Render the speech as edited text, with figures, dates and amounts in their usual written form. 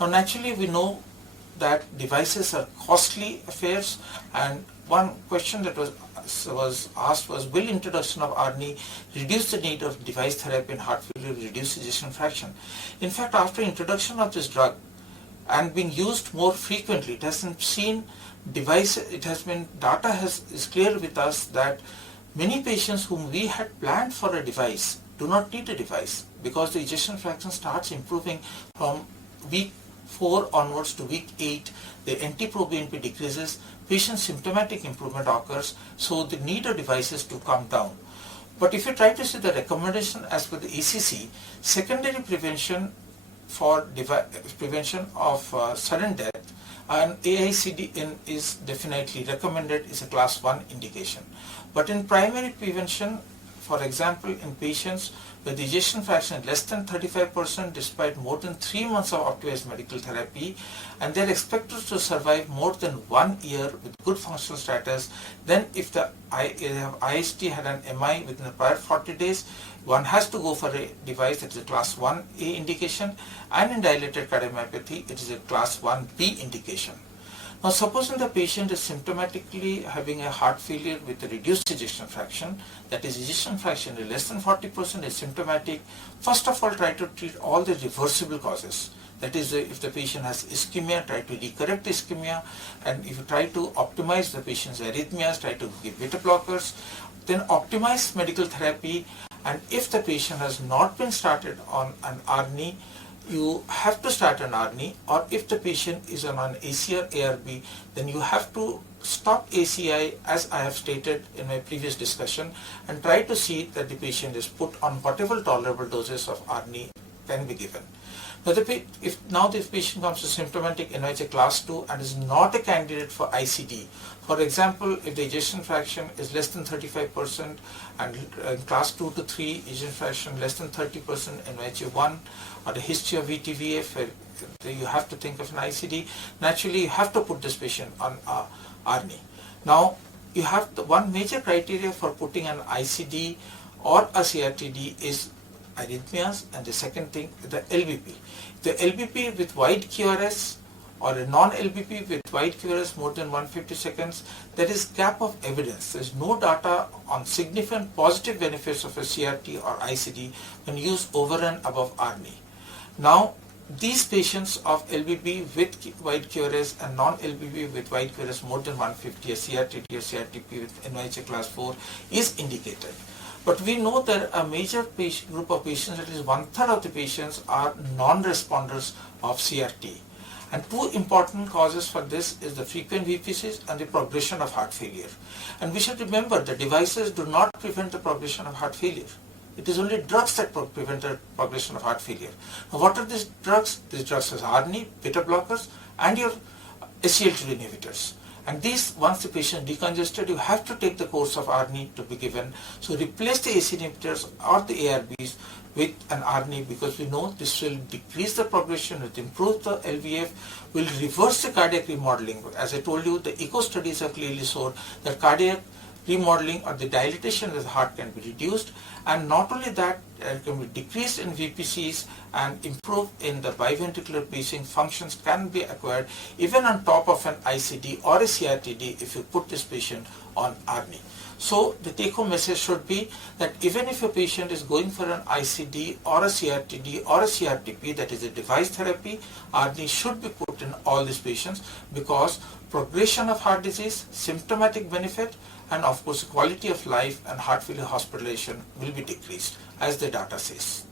Now naturally we know that devices are costly affairs, and one question that was asked was, will introduction of ARNI reduce the need of device therapy in heart failure, reduce ejection fraction? In fact, after introduction of this drug and being used more frequently, it has been seen data is clear with us that many patients whom we had planned for a device do not need a device, because the ejection fraction starts improving from week 4 onwards to week 8, the NT-proBNP decreases, patient symptomatic improvement occurs, so the need of devices to come down. But if you try to see the recommendation as per the ACC, secondary prevention for prevention of sudden death, and AICD is definitely recommended, is a class 1 indication. But in primary prevention, for example, in patients where the ejection fraction is less than 35% despite more than 3 months of optimized medical therapy, and they are expected to survive more than 1 year with good functional status, then if the IST had an MI within the prior 40 days, one has to go for a device that is a class 1A indication, and in dilated cardiomyopathy it is a class 1B indication. Now supposing the patient is symptomatically having a heart failure with a reduced ejection fraction, that is ejection fraction is less than 40%, is symptomatic, first of all try to treat all the reversible causes. That is, if the patient has ischemia, try to recorrect ischemia, and if you try to optimize the patient's arrhythmias, try to give beta blockers, then optimize medical therapy, and if the patient has not been started on an ARNI, you have to start an ARNI, or if the patient is on an ACR ARB, then you have to stop ACI as I have stated in my previous discussion, and try to see that the patient is put on whatever tolerable doses of ARNI can be given. Now, if this patient comes to symptomatic NYHA class 2 and is not a candidate for ICD, for example, if the ejection fraction is less than 35% and in class 2 to 3 ejection fraction less than 30% NYHA 1, or the history of VTVF, you have to think of an ICD. Naturally, you have to put this patient on ARNI. Now, you have the one major criteria for putting an ICD or a CRTD is arrhythmias, and the second thing, the LVP. The LVP with wide QRS or a non-LVP with wide QRS more than 150 seconds, there is gap of evidence. There is no data on significant positive benefits of a CRT or ICD when used over and above ARNI. Now, these patients of LVP with wide QRS and non-LVP with wide QRS more than 150, a CRTD or CRTP with NYHA class 4 is indicated. But we know that a major group of patients, at least 1/3 of the patients, are non-responders of CRT. And two important causes for this is the frequent VPCs and the progression of heart failure. And we should remember that devices do not prevent the progression of heart failure. It is only drugs that prevent the progression of heart failure. Now, what are these drugs? These drugs are ARNI, beta blockers, and your SGLT2 inhibitors. And these, once the patient is decongested, you have to take the course of ARNI to be given. So replace the ACE inhibitors or the ARBs with an ARNI, because we know this will decrease the progression, will improve the LVEF, will reverse the cardiac remodeling. As I told you, the echo studies have clearly shown that cardiac remodeling or the dilatation of the heart can be reduced, and not only that, it can be decreased in VPCs and improve in the biventricular pacing functions can be acquired even on top of an ICD or a CRTD if you put this patient on ARNI. So the take-home message should be that even if a patient is going for an ICD or a CRTD or a CRTP, that is a device therapy, ARNI should be put in all these patients, because progression of heart disease, symptomatic benefit, and of course quality of life and heart failure hospitalization will be decreased, as the data says.